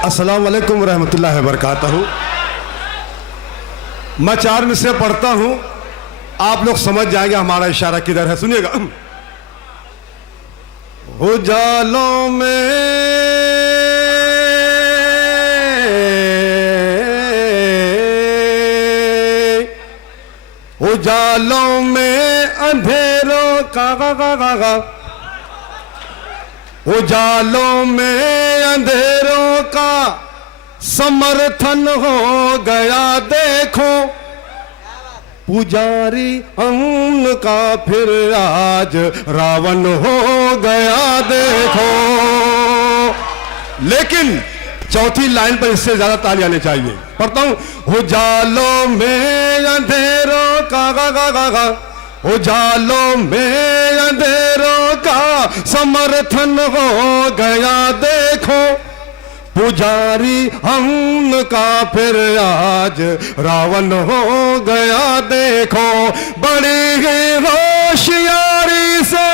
अस्सलाम वालेकुम रहमतुल्लाहि व बरकातहू। मैं 4 मिसरे पढ़ता हूँ, आप लोग समझ जाएंगे हमारा इशारा किधर है। सुनिएगा। उजालों में उजालों में अंधेरों का उजालों में अंधेरों का समर्थन हो गया देखो, पुजारी अमन का फिर आज रावण हो गया देखो। लेकिन चौथी लाइन पर इससे ज्यादा ताली आनी चाहिए। पढ़ता हूं। उजालों में अंधेरों का उजालों में अंधेरों का समर्थन हो गया देखो, पुजारी हम का फिर आज रावण हो गया देखो। बड़ी ही होशियारी से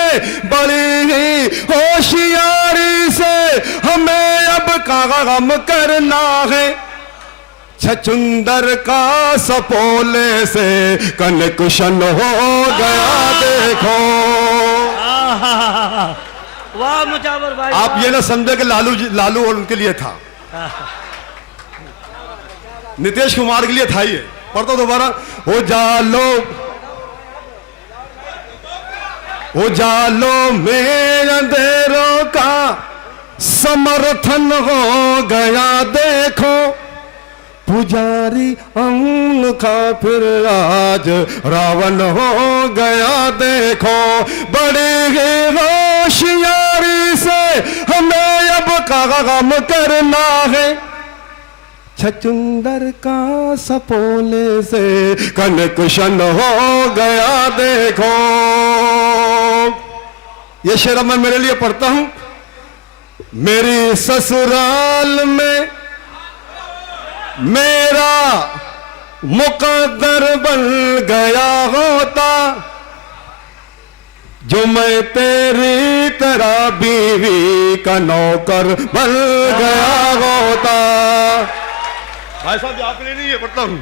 बड़ी ही होशियारी से हमें अब काम करना है, छछुंदर का सपोले से कनकुशन हो गया देखो। वाह मुजावर भाई। आप ये ना समझे कि लालू और उनके लिए था, नीतीश कुमार के लिए था ये। पढ़ता दोबारा। उजालों में अंधेरों का समर्थन हो गया देखो, पुजारी अमन का फिर आज रावण हो गया देखो। बड़ी ही होशियारी से हमें अब काम करना है, छछुंदर का सपोले से कनकुशन हो गया देखो। ये शेर मैं मेरे लिए पढ़ता हूं। मेरी ससुराल में मेरा मुकद्दर बन गया होता, जो मैं तेरी तरह बीवी का नौकर बन गया होता। भाई साहब आपके लिए नहीं है, पढ़ता हूं।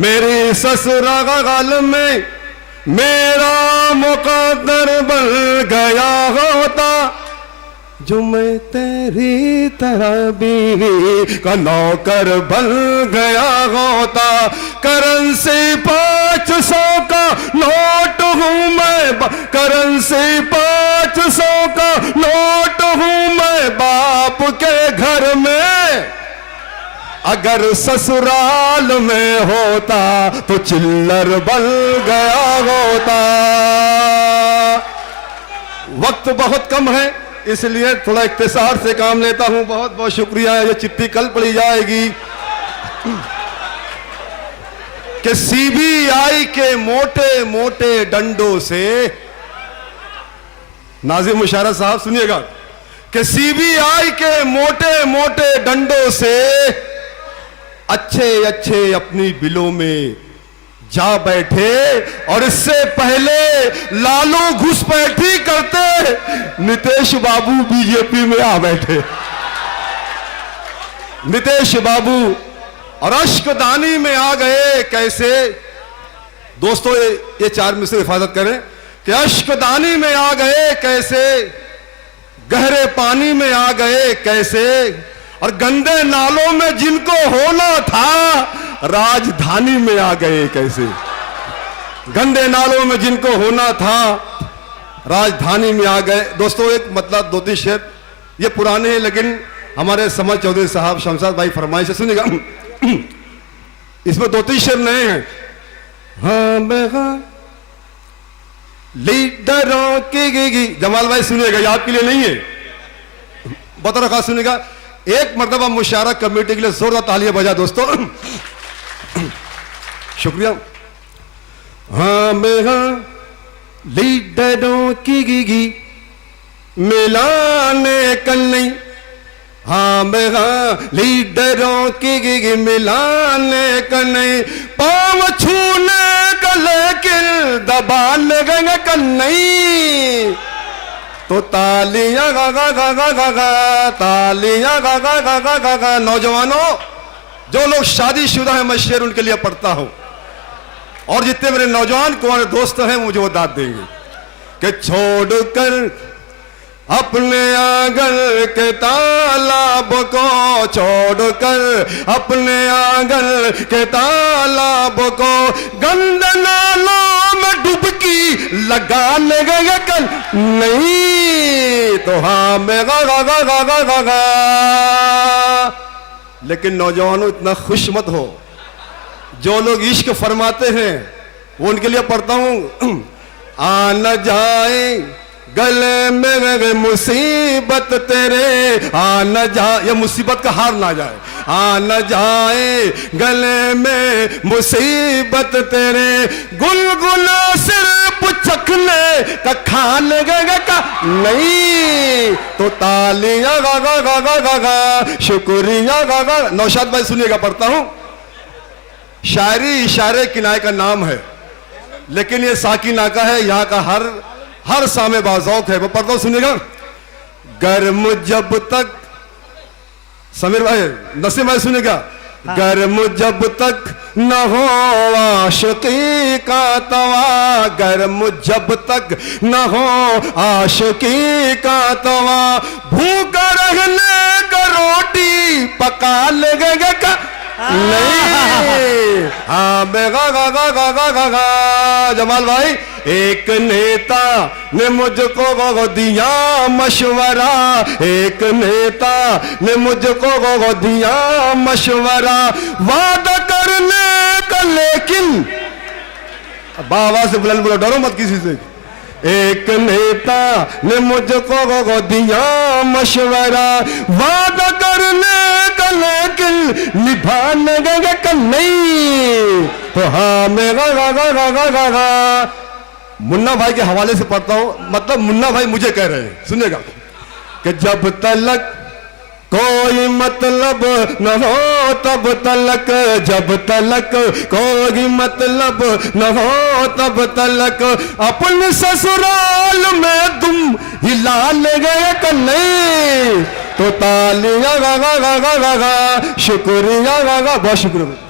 मेरी ससुराल में मेरा मुकद्दर बन गया होता, जो मैं तेरी तरह बीवी का नौकर बन गया होता। करेंसी 500 का नोट हूं मैं, करेंसी 500 का नोट हूं मैं बाप के घर में, अगर ससुराल में होता तो चिल्लर बन गया होता। वक्त बहुत कम है, इसलिए थोड़ा इख्तिसार से काम लेता हूं। बहुत बहुत शुक्रिया। ये चिट्ठी कल पढ़ी जाएगी कि सीबीआई के मोटे मोटे डंडों से, नाज़िम मुशारफ साहब सुनिएगा, कि सीबीआई के मोटे मोटे डंडों से अच्छे अच्छे अपनी बिलों में जा बैठे, और इससे पहले लालू घुसपैठी करते नीतीश बाबू बीजेपी में आ बैठे। नीतीश बाबू और अश्कदानी में आ गए कैसे। दोस्तों ये 4 में से हिफाजत करें कि अश्कदानी में आ गए कैसे, गहरे पानी में आ गए कैसे, और गंदे नालों में जिनको होना था राजधानी में आ गए कैसे। गंदे नालों में जिनको होना था राजधानी में आ गए। दोस्तों एक मतलब 2-3 शेर ये पुराने हैं, लेकिन हमारे समझ चौधरी साहब शमशाद भाई फरमाइश से सुनिएगा। इसमें 2-3 शेर नए हैं। हाँ लीडरों की जमाल भाई सुनिएगा, ये आपके लिए नहीं है, बता रखा सुनिएगा। एक मरतबा मुशारा कमेटी के लिए जोरदार तालियां बजा दोस्तों। शुक्रिया। हाँ मैं हाँ लीडरों की मिलाने कन्नई, हाँ मैं हाँ लीडरों की मिलाने कन्नई, पाँव छूने का लेकिन दबाने गए कन्नई, तो तालियां गा गा गा गा गा गा, तालियां गा गा गा गा गा गा। नौजवानों, जो लोग शादीशुदा हैं, मैं शेर उनके लिए पढ़ता हूं, और जितने मेरे नौजवान कुंवारे दोस्त हैं मुझे वो दाद देंगे कि छोड़कर अपने आंगन के तालाब को, छोड़कर अपने आंगन के तालाब को, गंदे नालों में डुबकी लगा लेंगे कल नहीं तो हाँ मैं गा गा गा गा गा गा गा। लेकिन नौजवानों, इतना खुश मत हो। जो लोग इश्क फरमाते हैं वो उनके लिए पढ़ता हूं। आ न जाए गले में मुसीबत तेरे, आ न जाए, ये मुसीबत का हार ना जाए, आ न जाए गले में मुसीबत तेरे, गुलगुला सिर्फ चखने का खाने का नहीं तो तालियां गा गा गा गा गा गा, शुक्रिया गा गा। नौशाद भाई सुनिएगा, पढ़ता हूं। शायरी इशारे किनाए का नाम है, लेकिन ये साकी नाका है, यहां का हर सामे बाज़ौक है। वो पढ़ता हूं, सुनिएगा। गर्म जब तक, समीर भाई, नसीम भाई सुनिएगा। गर्म जब तक न हो आशिकी का तवा, गर्म जब तक न हो आशिकी का तवा, भूखा रहने का रोटी पका लेगा का नहीं। हाँ बेगा गा गा गा गा गा गा। जमाल भाई, एक नेता ने मुझको दिया मशवरा, एक नेता ने मुझको दिया मशवरा, वादा करने का, लेकिन बाबा से बुलंद बोलो, डरो मत किसी से। एक नेता ने मुझको दिया मशवरा, वादा करने का, लेकिन निभाने का नहीं तो हाँ मैं गा गा गा गा गा गा गा। मुन्ना भाई के हवाले से पढ़ता हूं, मतलब मुन्ना भाई मुझे कह रहे हैं, सुनिएगा। कि जब तलक कोई मतलब न हो तब तलक, जब तलक कोई मतलब न हो तब तलक, अपने ससुराल में तुम हिला ले गए कि नहीं तो तालियां गा गा गा गा गा, शुक्रिया गा गा। बहुत शुक्रिया।